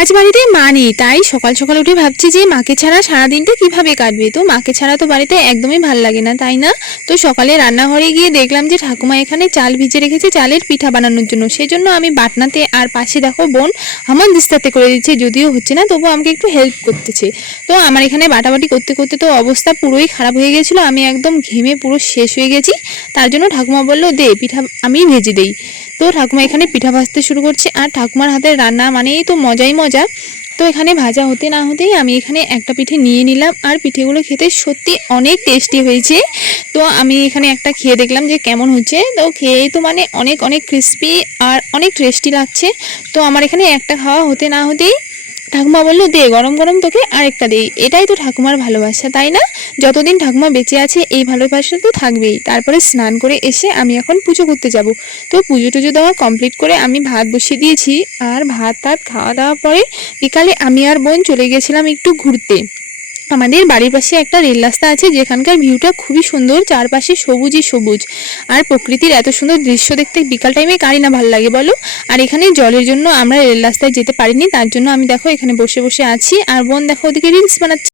আজ বাড়িতে মা নেই, তাই সকাল সকাল উঠে ভাবছি যে মাকে ছাড়া সারাদিনটা কীভাবে কাটবে? তো মাকে ছাড়া তো বাড়িতে একদমই ভালো লাগে না, তাই না? তো সকালে রান্নাঘরে গিয়ে দেখলাম যে ঠাকুমা এখানে চাল ভিজে রেখেছে চালের পিঠা বানানোর জন্য। সেজন্য আমি বাটনাতে আর পাশে দেখো বোন আমার দিস্তাতে করে দিচ্ছে, যদিও হচ্ছে না তবু আমাকে একটু হেল্প করতেছে। তো আমার এখানে বাটাবাটি করতে করতে তো অবস্থা পুরোই খারাপ হয়ে গেছিল, আমি একদম ঘেমে পুরো শেষ হয়ে গেছি। তার জন্য ঠাকুমা বলল, দে পিঠা আমি ভেজে দেই। তো ঠাকুমা এখানে পিঠা ভাজতে শুরু করছে আর ঠাকুমার হাতের রান্না মানেই তো মজাই মজা। তো এখানে ভাজা হতে না হতেই আমি এখানে একটা পিঠে নিয়ে নিলাম আর পিঠেগুলো খেতে সত্যি অনেক টেস্টি হয়েছে। তো আমি এখানে একটা খেয়ে দেখলাম যে কেমন হচ্ছে। তো খেয়েই তো মানে অনেক অনেক ক্রিস্পি আর অনেক টেস্টি লাগছে। তো আমার এখানে একটা খাওয়া হতে না হতেই ঠাকুমা বলল, দে, গরম গরম তোকে আরেকটা দেই। এটাই তো ঠাকুমার ভালোবাসা, তাই না? যতদিন ঠাকুমা বেঁচে আছে, এই ভালোবাসা তো থাকবেই। তারপরে স্নান করে এসে আমি এখন পুজো করতে যাব। তো পুজো টুজো দেওয়া কমপ্লিট করে আমি ভাত বসিয়ে দিয়েছি। আর ভাত টাত খাওয়া দাওয়া পরে বিকালে আমি আর বোন চলে গেছিলাম একটু ঘুরতে। আমাদের বাড়ির পাশে একটা রেল রাস্তা আছে, যেখানকার ভিউটা খুবই সুন্দর, চারপাশে সবুজই সবুজ। আর প্রকৃতির এত সুন্দর দৃশ্য দেখতে বিকাল টাইমে কারি না ভালো লাগে বলো? আর এখানে জলের জন্য আমরা রেল রাস্তায় যেতে পারিনি, তার জন্য আমি দেখো এখানে বসে বসে আছি। আর বোন দেখো ওদিকে রিলস বানাচ্ছে।